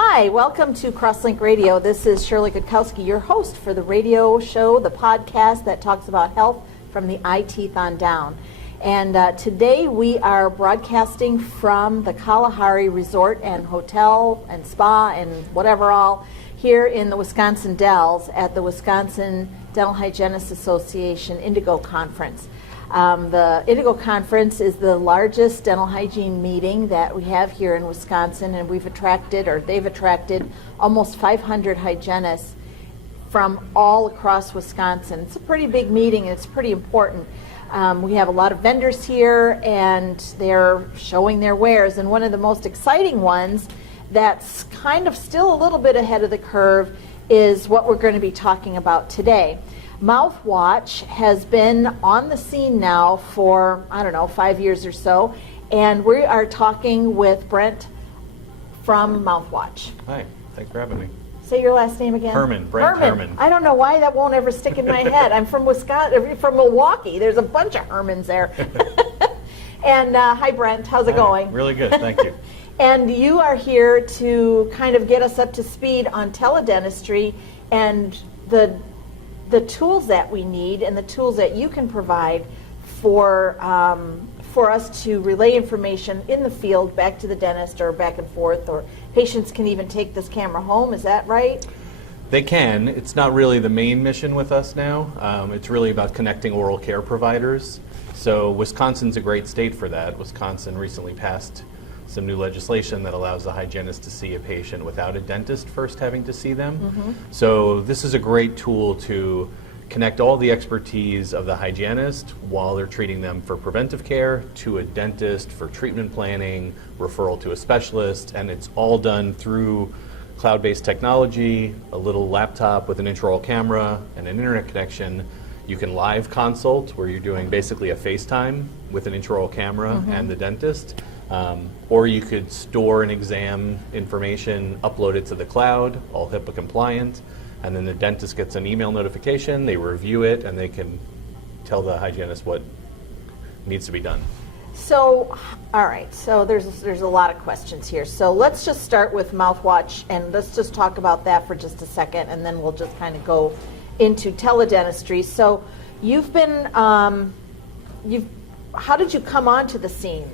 Hi, welcome to Crosslink Radio. This is Shirley Gutkowski, your host for the radio show, the podcast that talks about health from the eye teeth on down. And today we are broadcasting from the Kalahari Resort and Hotel and Spa and whatever all here in the Wisconsin Dells at the Wisconsin Dental Hygienists Association Indigo Conference. The Indigo Conference is the largest dental hygiene meeting that we have here in Wisconsin, and they've attracted almost 500 hygienists from all across Wisconsin. It's a pretty big meeting, and it's pretty important. We have a lot of vendors here, and they're showing their wares, and one of the most exciting ones that's kind of still a little bit ahead of the curve is what we're going to be talking about today. MouthWatch has been on the scene now for, 5 years or so, and we are talking with Brant from MouthWatch. Hi, thanks for having me. Say your last name again. Herman, Brant Herman. I don't know why that won't ever stick in my head. I'm from Wisconsin, from Milwaukee. There's a bunch of Hermans there. And hi, Brant. How's it going? Really good, thank you. And you are here to kind of get us up to speed on teledentistry and the tools that we need and the tools that you can provide for us to relay information in the field back to the dentist or back and forth, or patients can even take this camera home. Is that right? They can. It's not really the main mission with us now. It's really about connecting oral care providers. So Wisconsin's a great state for that. Wisconsin recently passed some new legislation that allows the hygienist to see a patient without a dentist first having to see them. Mm-hmm. So this is a great tool to connect all the expertise of the hygienist while they're treating them for preventive care to a dentist for treatment planning, referral to a specialist, and it's all done through cloud-based technology, a little laptop with an intraoral camera and an internet connection. You can live consult where you're doing basically a FaceTime with an intraoral camera and the dentist. Or you could store an exam information, upload it to the cloud, all HIPAA compliant, and then the dentist gets an email notification, they review it, and they can tell the hygienist what needs to be done. So, all right, so there's a lot of questions here. So let's just start with MouthWatch, and let's just talk about that for just a second, and then we'll just kind of go into teledentistry. So you've been, how did you come onto the scene?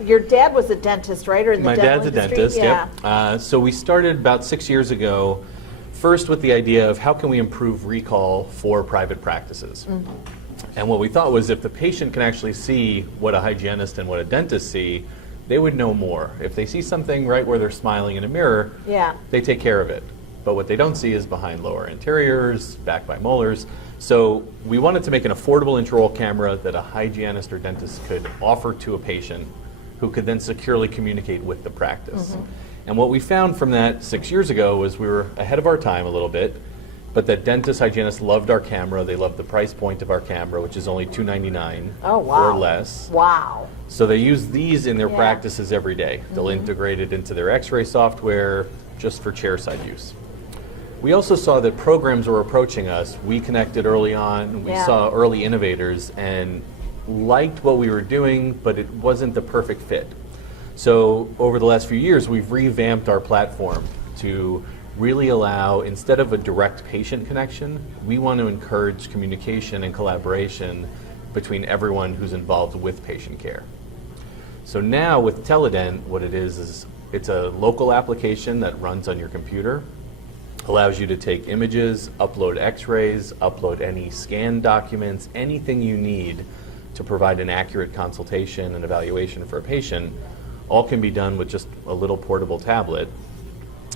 Your dad was a dentist, right? Or in the My dental dad's industry? a dentist, yeah. Yep. So we started about 6 years ago, first with the idea of how can we improve recall for private practices. Mm-hmm. And what we thought was if the patient can actually see what a hygienist and what a dentist see, they would know more. If they see something right where they're smiling in a mirror, they take care of it. But what they don't see is behind lower anteriors, back by molars. So we wanted to make an affordable intraoral camera that a hygienist or dentist could offer to a patient who could then securely communicate with the practice. Mm-hmm. And what we found from that 6 years ago was we were ahead of our time a little bit, but that dentists, hygienists loved our camera. They loved the price point of our camera, which is only $299 or less. Wow. So they use these in their practices every day. They'll integrate it into their x-ray software just for chairside use. We also saw that programs were approaching us. We connected early on. We saw early innovators and liked what we were doing, but it wasn't the perfect fit. So over the last few years, we've revamped our platform to really allow, instead of a direct patient connection, we want to encourage communication and collaboration between everyone who's involved with patient care. So now with Teledent, what it is it's a local application that runs on your computer, allows you to take images, upload x-rays, upload any scanned documents, anything you need to provide an accurate consultation and evaluation for a patient. All can be done with just a little portable tablet.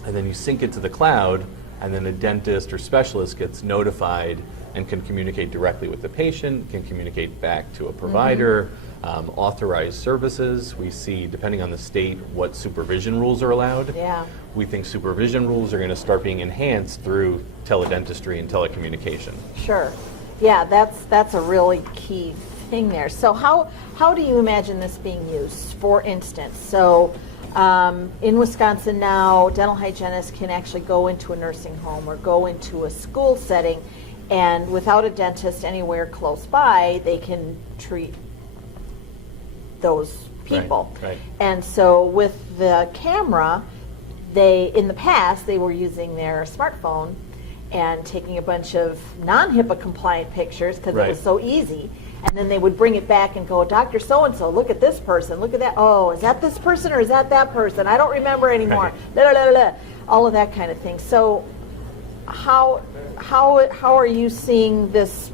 And then you sync it to the cloud, and then a dentist or specialist gets notified and can communicate directly with the patient, can communicate back to a provider, authorize services. We see, depending on the state, what supervision rules are allowed. Yeah. We think supervision rules are going to start being enhanced through teledentistry and telecommunication. Sure. Yeah, that's a really key thing there. So how do you imagine this being used? For instance, so in Wisconsin now, dental hygienists can actually go into a nursing home or go into a school setting, and without a dentist anywhere close by, they can treat those people. Right. And so with the camera, in the past, they were using their smartphone and taking a bunch of non-HIPAA compliant pictures because it was so easy. And then they would bring it back and go, Dr. So-and-so, look at this person, look at that. Oh, is that this person or is that that person? I don't remember anymore. Blah, blah, blah, blah. All of that kind of thing. So how are you seeing this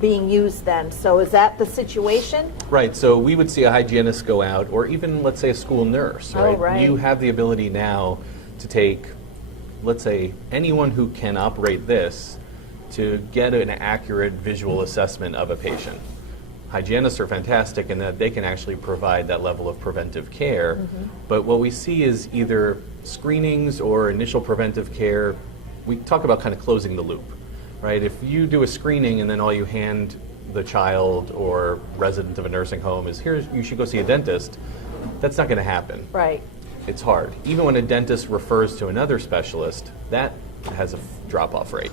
being used then? So is that the situation? Right. So we would see a hygienist go out, or even, let's say, a school nurse. Right? Oh, right. You have the ability now to take, let's say, anyone who can operate this to get an accurate visual assessment of a patient. Hygienists are fantastic in that they can actually provide that level of preventive care. But what we see is either screenings or initial preventive care. We talk about kind of closing the loop, right? If you do a screening and then all you hand the child or resident of a nursing home is, here, you should go see a dentist, that's not going to happen. Right. It's hard. Even when a dentist refers to another specialist, that has a drop-off rate.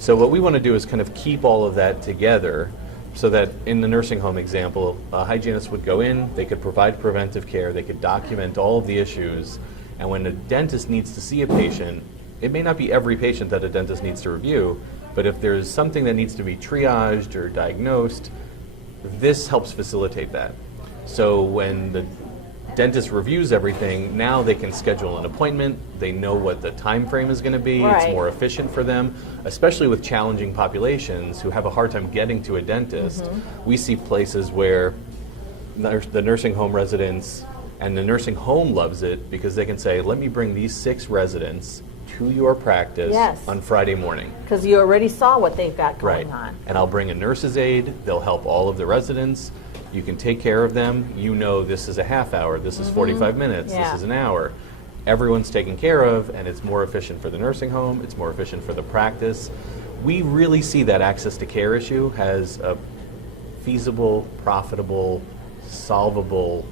So what we want to do is kind of keep all of that together, so that in the nursing home example, a hygienist would go in, they could provide preventive care, they could document all of the issues, and when a dentist needs to see a patient, it may not be every patient that a dentist needs to review, but if there's something that needs to be triaged or diagnosed, this helps facilitate that. So when the dentist reviews everything, now they can schedule an appointment, they know what the time frame is going to be, it's more efficient for them, especially with challenging populations who have a hard time getting to a dentist. We see places where the nursing home residents and the nursing home loves it because they can say, let me bring these 6 residents to your practice on Friday morning. Because you already saw what they've got going on. And I'll bring a nurse's aide, they'll help all of the residents. You can take care of them. You know this is a half hour, this is 45 minutes, this is an hour. Everyone's taken care of, and it's more efficient for the nursing home, it's more efficient for the practice. We really see that access to care issue as a feasible, profitable, solvable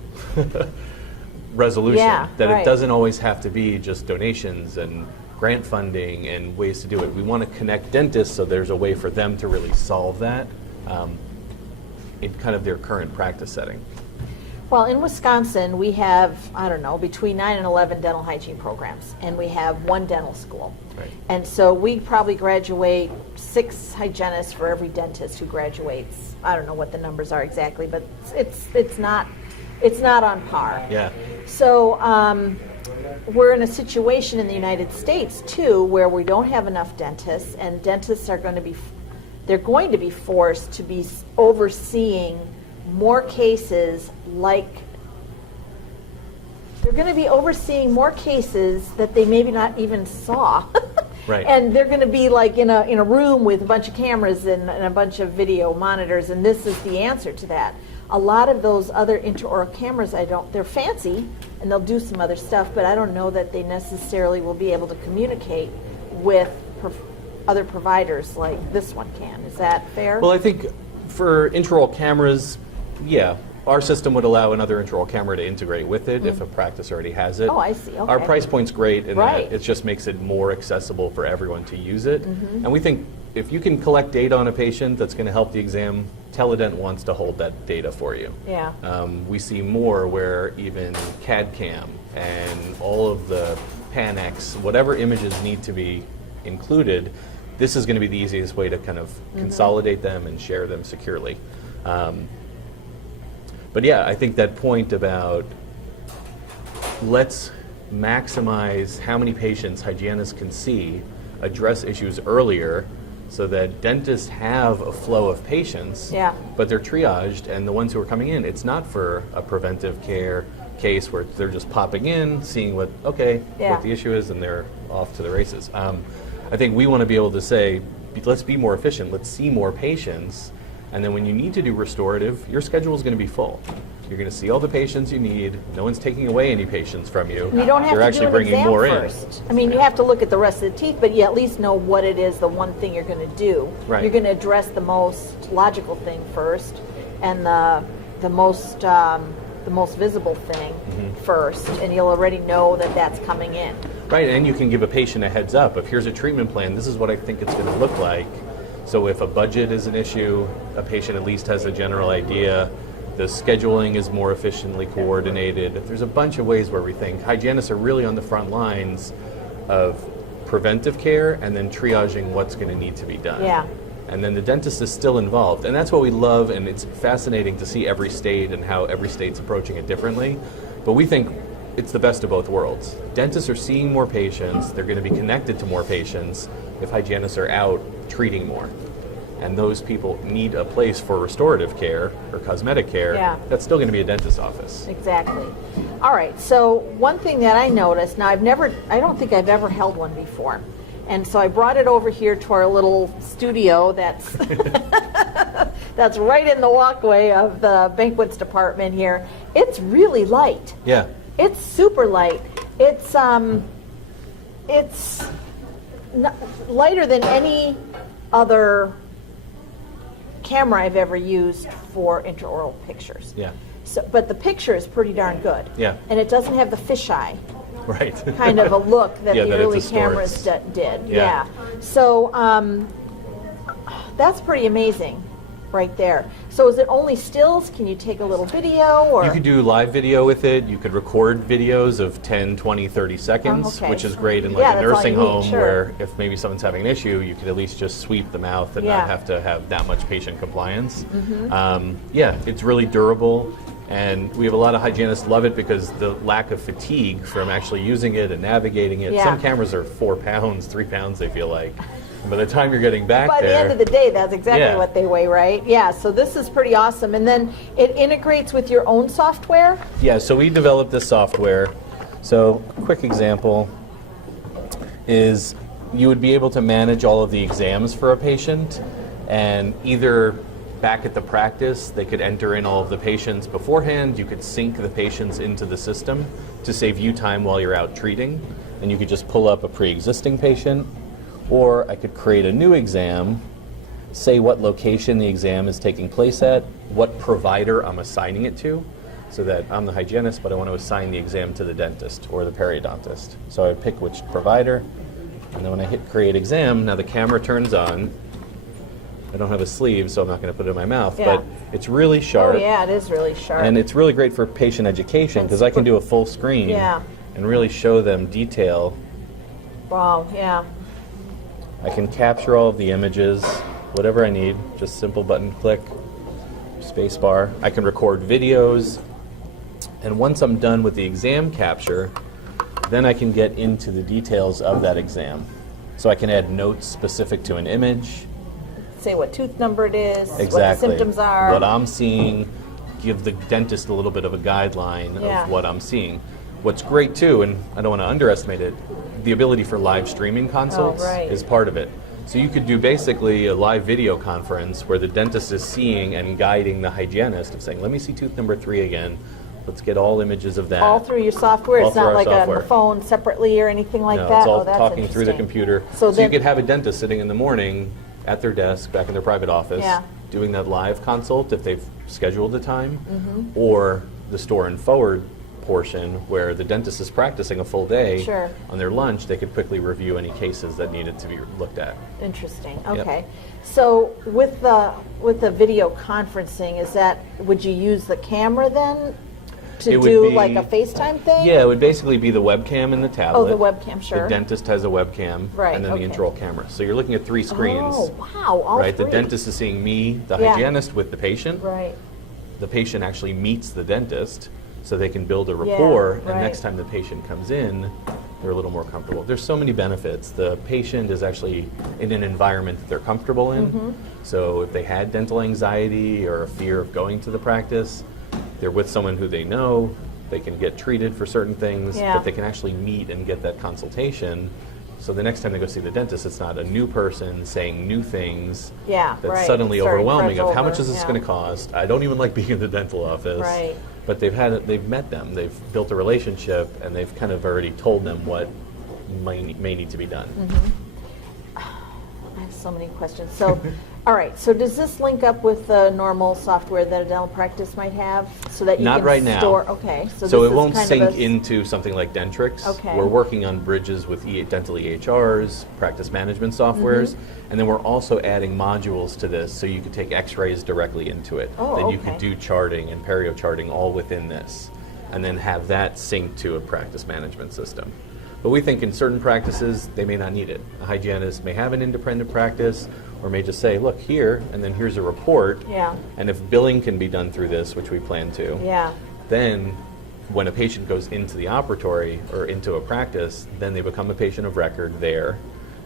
resolution. That it doesn't always have to be just donations and grant funding and ways to do it. We want to connect dentists so there's a way for them to really solve that. In kind of their current practice setting. Well, in Wisconsin, we have, I don't know, between 9 and 11 dental hygiene programs, and we have 1 dental school. And so we probably graduate 6 hygienists for every dentist who graduates. I don't know what the numbers are exactly, but it's not on par. So we're in a situation in the United States too where we don't have enough dentists, and dentists are going to be forced to be overseeing more cases that they maybe not even saw. And they're going to be like in a room with a bunch of cameras and a bunch of video monitors, and this is the answer to that. A lot of those other intraoral cameras, they're fancy and they'll do some other stuff, but I don't know that they necessarily will be able to communicate with other providers like this one can. Is that fair? Well, I think for intraoral cameras, our system would allow another intraoral camera to integrate with it if a practice already has it. Oh, I see. Okay. Our price point's great in that it just makes it more accessible for everyone to use it. And we think if you can collect data on a patient that's going to help the exam, Teledent wants to hold that data for you. We see more where even CAD CAM and all of the PanX, whatever images need to be included, this is going to be the easiest way to kind of consolidate them and share them securely. But I think that point about let's maximize how many patients hygienists can see, address issues earlier, so that dentists have a flow of patients, but they're triaged, and the ones who are coming in, it's not for a preventive care case where they're just popping in, seeing what the issue is, and they're off to the races. I think we want to be able to say, let's be more efficient, let's see more patients, and then when you need to do restorative, your schedule is going to be full. You're going to see all the patients you need. No one's taking away any patients from you. You don't have You're to actually do an bringing exam more first. I mean, you have to look at the rest of the teeth, but you at least know what it is, the one thing you're going to do. You're going to address the most logical thing first, and the most visible thing first, and you'll already know that that's coming in. Right, and you can give a patient a heads up. If here's a treatment plan, this is what I think it's going to look like. So if a budget is an issue, a patient at least has a general idea. The scheduling is more efficiently coordinated. There's a bunch of ways where we think hygienists are really on the front lines of preventive care and then triaging what's going to need to be done. Yeah. And then the dentist is still involved. And that's what we love, and it's fascinating to see every state and how every state's approaching it differently. But we think it's the best of both worlds. Dentists are seeing more patients. They're going to be connected to more patients if hygienists are out treating more. And those people need a place for restorative care or cosmetic care. Yeah. That's still going to be a dentist's office. Exactly. All right, so one thing that I noticed, now I don't think I've ever held one before. And so I brought it over here to our little studio that's that's right in the walkway of the banquets department here. It's really light. Yeah. It's super light. It's lighter than any other camera I've ever used for intraoral pictures. Yeah. So, but the picture is pretty darn good. Yeah. And it doesn't have the fisheye Right. kind of a look that Yeah, the that it early distorts. cameras did. Yeah. So that's pretty amazing right there. So is it only stills? Can you take a little video? Or You could do live video with it. You could record videos of 10, 20, 30 seconds, okay. which is great in like Yeah, a that's all nursing you need, home sure. where if maybe someone's having an issue, you could at least just sweep the mouth and Yeah. not have to have that much patient compliance. Mm-hmm. Yeah, it's really durable. And we have a lot of hygienists love it because the lack of fatigue from actually using it and navigating it. Yeah. Some cameras are 4 pounds, 3 pounds, they feel like. And by the time you're getting back by there, the end of the day, that's exactly Yeah. what they weigh, right? Yeah, so this is pretty awesome. And then it integrates with your own software? yeah, so we developed this software. So a quick example is you would be able to manage all of the exams for a patient, and either back at the practice, they could enter in all of the patients beforehand. You could sync the patients into the system to save you time while you're out treating, and you could just pull up a pre-existing patient. Or I could create a new exam, say what location the exam is taking place at, what provider I'm assigning it to, so that I'm the hygienist, but I want to assign the exam to the dentist or the periodontist. So I would pick which provider, and then when I hit create exam, now the camera turns on. I don't have a sleeve, so I'm not going to put it in my mouth, Yeah. but it's really sharp. Oh, yeah, it is really sharp. And it's really great for patient education And because I can super- do a full screen Yeah. and really show them detail. Wow, yeah. I can capture all of the images, whatever I need, just simple button click, space bar. I can record videos, and once I'm done with the exam capture, then I can get into the details of that exam. So I can add notes specific to an image. Say what tooth number it is, what the Exactly. symptoms are. What I'm seeing, give the dentist a little bit of a guideline Yeah. of what I'm seeing. What's great too, and I don't want to underestimate it, the ability for live streaming consults right. is part of it. So you could do basically a live video conference where the dentist is seeing and guiding the hygienist of saying, let me see tooth number 3 again. Let's get all images of that. All through your software? All It's through not our like software. on the phone separately or anything like No, that? it's all Oh, that's talking through the interesting. computer. So So then- you could have a dentist sitting in the morning at their desk, back in their private office, Yeah. doing that live consult if they've scheduled the time, Mm-hmm. or the store and forward portion where the dentist is practicing a full day. Sure. On their lunch, they could quickly review any cases that needed to be looked at. Interesting. Yep. Okay. So with the video conferencing, would you use the camera then to It would do be- like a FaceTime thing? Yeah, it would basically be the webcam in the tablet. Oh, the webcam, sure. The dentist has a webcam, Right, and then okay. the intraoral camera. So you're looking at 3 screens. Oh, wow. All right, three. the dentist is seeing me, the Yeah. hygienist, with the patient. Right. The patient actually meets the dentist so they can build a rapport, right. and next time the patient comes in, they're a little more comfortable. There's so many benefits. The patient is actually in an environment that they're comfortable in. Mm-hmm. So if they had dental anxiety or a fear of going to the practice, they're with someone who they know, they can get treated for certain things, Yeah. but they can actually meet and get that consultation. So the next time they go see the dentist, it's not a new person saying new things Yeah, that's right. suddenly Starting overwhelming fresh of how over, much is this yeah. going to cost? I don't even like being in the dental office. Right. But they've met them, they've built a relationship, and they've kind of already told them what may need to be done. That's so many questions. So, all right. So does this link up with the normal software that a dental practice might have, so that you Not can right now. store? Okay. So So this it is won't kind sync of into something like Dentrix. Okay. We're working on bridges with dental EHRs, practice management softwares, and then we're also adding modules to this so you could take x-rays directly into it. Oh, then you okay. could do charting and perio charting all within this, and then have that sync to a practice management system. But we think in certain practices, they may not need it. A hygienist may have an independent practice or may just say, look here, and then here's a report. Yeah. And if billing can be done through this, which we plan to, Yeah. then when a patient goes into the operatory or into a practice, then they become a patient of record there,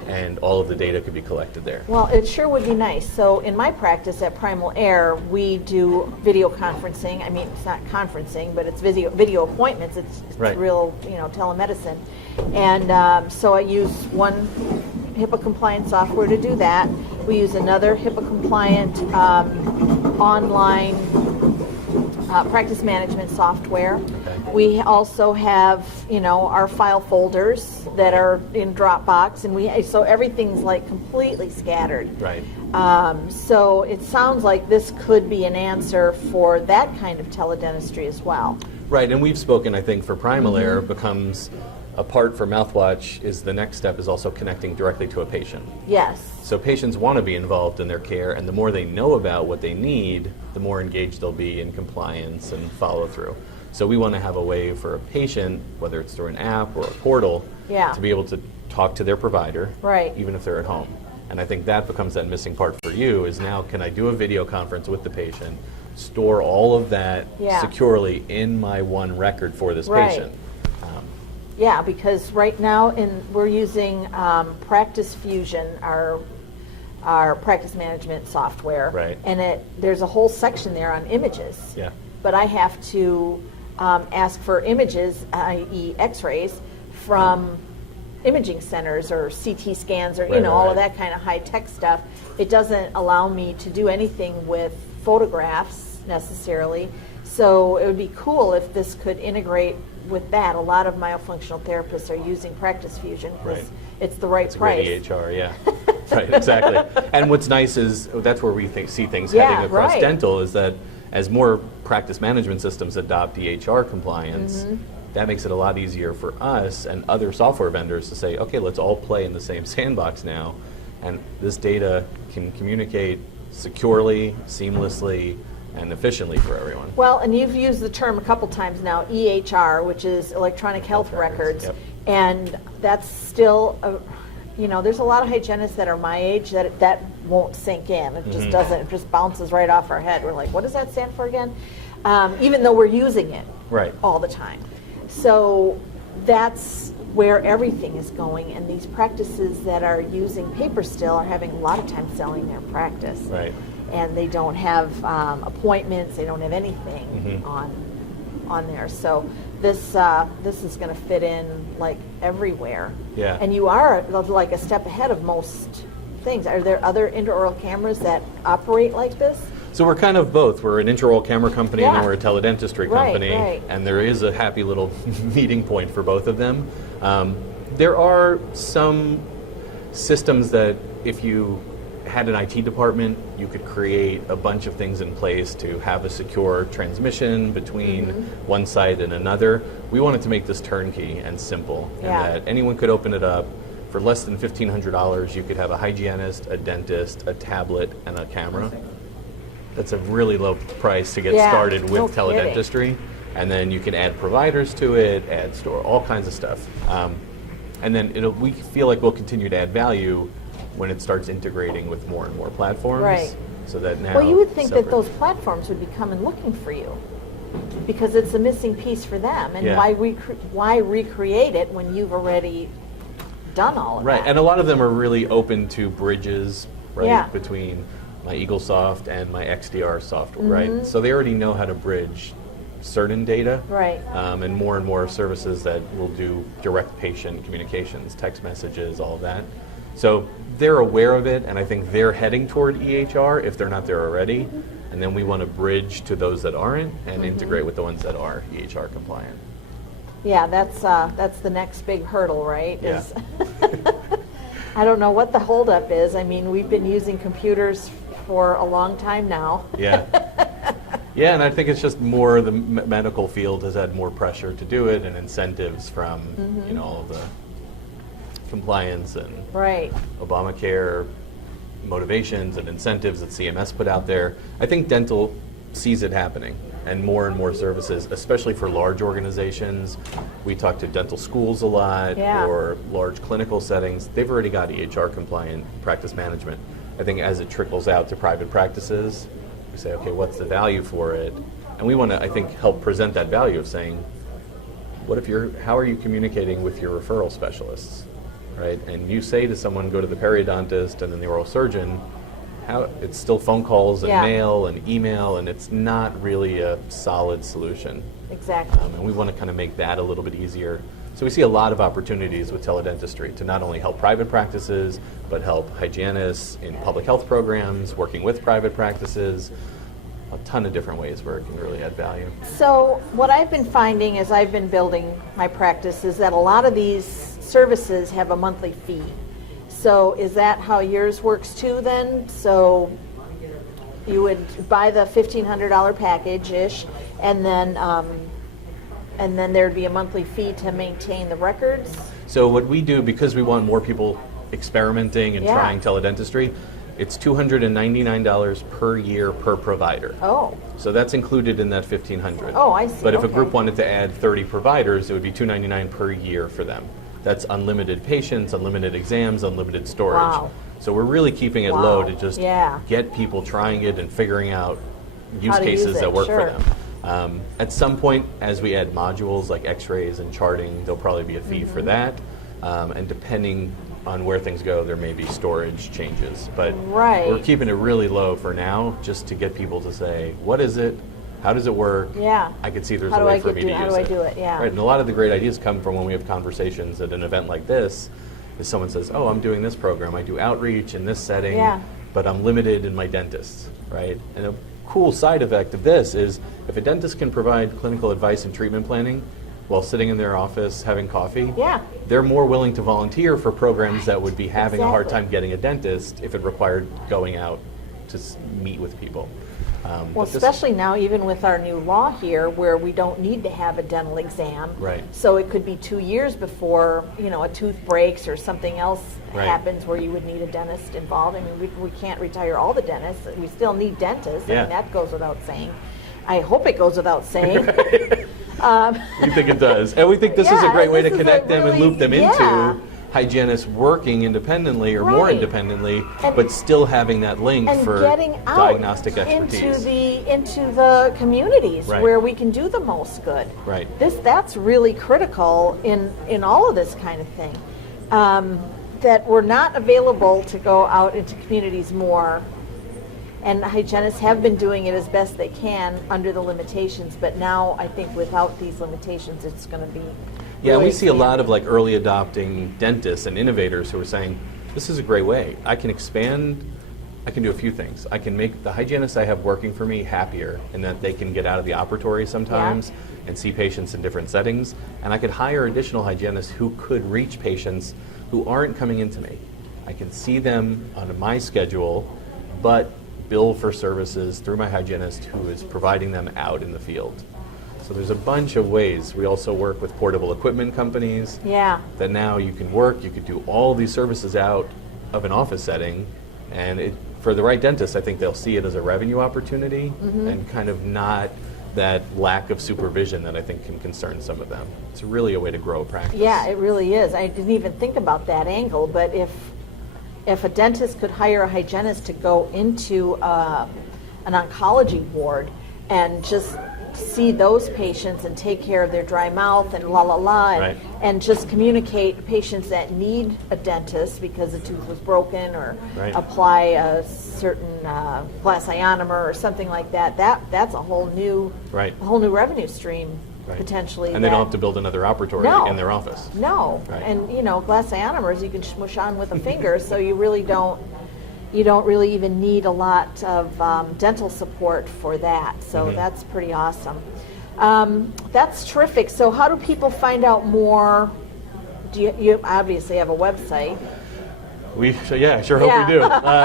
and all of the data could be collected there. Well, it sure would be nice. So in my practice at Primal Air, we do video conferencing. I mean, it's not conferencing, but it's video appointments. It's Right. real, telemedicine. And so I use one HIPAA compliant software to do that. We use another HIPAA compliant online practice management software. Okay. We also have, our file folders that are in Dropbox, and so everything's like completely scattered. Right. So it sounds like this could be an answer for that kind of teledentistry as well. Right, and we've spoken, I think, for Primal Air becomes a part for MouthWatch is the next step is also connecting directly to a patient. Yes. So patients want to be involved in their care, and the more they know about what they need, the more engaged they'll be in compliance and follow through. So we want to have a way for a patient, whether it's through an app or a portal, Yeah. to be able to talk to their provider, Right. even if they're at home. And I think that becomes that missing part for you is now can I do a video conference with the patient, store all of that Yeah. securely in my one record for this Right. patient? Yeah, because right now we're using Practice Fusion, our practice management software. Right. And there's a whole section there on images. Yeah. But I have to ask for images, i.e. x-rays, from imaging centers or CT scans or, Right, all of right. that kind of high-tech stuff. It doesn't allow me to do anything with photographs necessarily. So it would be cool if this could integrate with that. A lot of myofunctional therapists are using Practice Fusion because Right. it's the right It's a price. great EHR, yeah. Right, exactly. And what's nice is that's where we see things Yeah, heading across right. dental is that as more practice management systems adopt EHR compliance, that makes it a lot easier for us and other software vendors to say, okay, let's all play in the same sandbox now, and this data can communicate securely, seamlessly, and efficiently for everyone. Well, and you've used the term a couple times now, EHR, which is electronic health records, Yep. and that's still, there's a lot of hygienists that are my age that won't sink in. It just doesn't. It just bounces right off our head. We're like, what does that stand for again? Even though we're using it Right. all the time. So that's where everything is going, and these practices that are using paper still are having a lot of time selling their practice. Right. And they don't have appointments, they don't have anything on there. So this is going to fit in like everywhere. Yeah. And you are like a step ahead of most things. Are there other intraoral cameras that operate like this? So we're kind of both. We're an intraoral camera company and Yeah. then we're a teledentistry Right, company. right. And there is a happy little meeting point for both of them. There are some systems that if you had an IT department, you could create a bunch of things in place to have a secure transmission between one site and another. We wanted to make this turnkey and simple, Yeah. and that anyone could open it up. For less than $1,500, you could have a hygienist, a dentist, a tablet, and a camera. That's a really low price to get Yeah, started with no kidding. teledentistry. And then you can add providers to it, add store, all kinds of stuff. And then we feel like we'll continue to add value when it starts integrating with more and more platforms. Right. So that now. Well, you would think that separate- those platforms would be coming looking for you because it's a missing piece for them. And Yeah. why recreate it when you've already done all of Right, that? and a lot of them are really open to bridges, right, Yeah. between my EagleSoft and my XDR software, Mm-hmm. right? So they already know how to bridge certain data. Right. And more services that will do direct patient communications, text messages, all of that. So they're aware of it, and I think they're heading toward EHR if they're not there already. And then we want to bridge to those that aren't and integrate with the ones that are EHR compliant. Yeah, that's the next big hurdle, right? Yeah. I don't know what the holdup is. I mean, we've been using computers for a long time now. Yeah. Yeah, and I think it's just more the medical field has had more pressure to do it and incentives from, all the compliance and Right. Obamacare motivations and incentives that CMS put out there. I think dental sees it happening and more services, especially for large organizations. We talk to dental schools a lot or large clinical settings. They've already got EHR compliant practice management. I think as it trickles out to private practices, we say, okay, what's the value for it? And we want to, I think, help present that value of saying, how are you communicating with your referral specialists, right? And you say to someone, go to the periodontist and then the oral surgeon, it's still phone calls and mail and email, and it's not really a solid solution. Exactly. And we want to kind of make that a little bit easier. So we see a lot of opportunities with teledentistry to not only help private practices, but help hygienists in public health programs, working with private practices, a ton of different ways where it can really add value. So what I've been finding as I've been building my practice is that a lot of these services have a monthly fee. So is that how yours works too then? So you would buy the $1,500 package-ish, and then there'd be a monthly fee to maintain the records? So what we do, because we want more people experimenting and trying teledentistry, it's $299 per year per provider. Oh. So that's included in that $1,500. Oh, I see. But if a group wanted to add 30 providers, it would be $299 per year for them. That's unlimited patients, unlimited exams, unlimited storage. Wow. So we're really keeping it low to just get people trying it and figuring out use cases that work for them. At some point, as we add modules like x-rays and charting, there'll probably be a fee for that. And depending on where things go, there may be storage changes. But we're keeping it really low for now, just to get people to say, what is it? How does it work? Yeah. I can see there's a way for me to use it. How do I do it? Yeah. Right, and a lot of the great ideas come from when we have conversations at an event like this. Is someone says, oh, I'm doing this program, I do outreach in this setting, but I'm limited in my dentist, right? And a cool side effect of this is if a dentist can provide clinical advice and treatment planning while sitting in their office having coffee, they're more willing to volunteer for programs that would be having a hard time getting a dentist if it required going out to meet with people. Well, especially now, even with our new law here, where we don't need to have a dental exam. Right. So it could be 2 years before, a tooth breaks or something else happens where you would need a dentist involved. I mean, we can't retire all the dentists. We still need dentists. I mean, that goes without saying. I hope it goes without saying. We think it does. And we think this is a great way to connect them and loop them into hygienists working independently or more independently, but still having that link for diagnostic expertise. Into the communities where we can do the most good. Right. That's really critical in all of this kind of thing. That we're not available to go out into communities more. And hygienists have been doing it as best they can under the limitations, but now I think without these limitations it's going to be and we see a lot of early adopting dentists and innovators who are saying, this is a great way. I can expand, I can do a few things. I can make the hygienists I have working for me happier in that they can get out of the operatory sometimes and see patients in different settings. And I could hire additional hygienists who could reach patients who aren't coming into me. I can see them on my schedule, but bill for services through my hygienist who is providing them out in the field. So there's a bunch of ways. We also work with portable equipment companies that now you could do all these services out of an office setting, and for the right dentist, I think they'll see it as a revenue opportunity and kind of not that lack of supervision that I think can concern some of them. It's really a way to grow a practice. Yeah, it really is. I didn't even think about that angle, but if a dentist could hire a hygienist to go into an oncology ward and just see those patients and take care of their dry mouth and and just communicate patients that need a dentist because the tooth was broken or apply a certain glass ionomer or something like that's a whole new revenue stream potentially. And they don't have to build another operatory in their office. No. And glass ionomers you can smush on with a finger, so you really don't really even need a lot of dental support for that. So that's pretty awesome. That's terrific. So how do people find out more? Do you obviously have a website? I sure hope we do.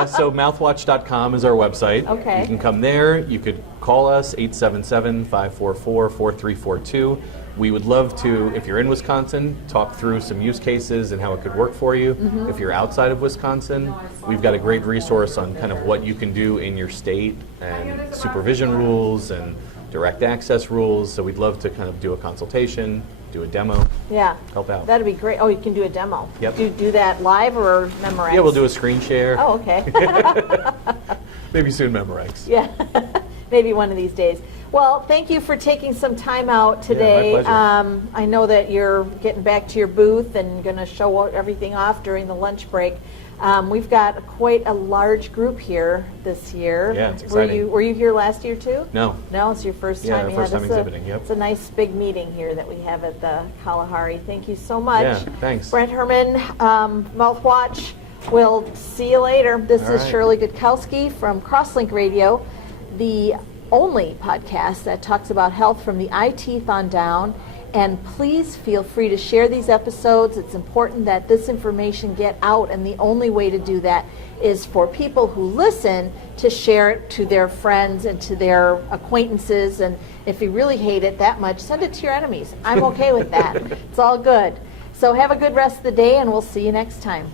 So mouthwatch.com is our website. Okay. You can come there. You could call us, 877-544-4342. We would love to, if you're in Wisconsin, talk through some use cases and how it could work for you. Mm-hmm. If you're outside of Wisconsin, we've got a great resource on kind of what you can do in your state and supervision rules and direct access rules. So we'd love to kind of do a consultation, do a demo, Yeah. help out. That'd be great. Oh, you can do a demo. Yep. Do you do that live or Memorex? Yeah, we'll do a screen share. Oh, okay. Maybe soon Memorex. Yeah. Maybe one of these days. Well, thank you for taking some time out today. my pleasure. I know that you're getting back to your booth and going to show everything off during the lunch break. We've got quite a large group here this year. Yeah, it's exciting. Were you here last year too? No. No, it's your first Yeah, time. first time this is exhibiting, yep. It's a nice big meeting here that we have at the Kalahari. Thank you so much. Yeah, thanks. Brant Herman, MouthWatch. We'll see you later. This All is right. Shirley Gutkowski from Crosslink Radio, the only podcast that talks about health from the eye teeth on down. And please feel free to share these episodes. It's important that this information get out, and the only way to do that is for people who listen to share it to their friends and to their acquaintances. And if you really hate it that much, send it to your enemies. I'm okay with that. It's all good. So have a good rest of the day, and we'll see you next time.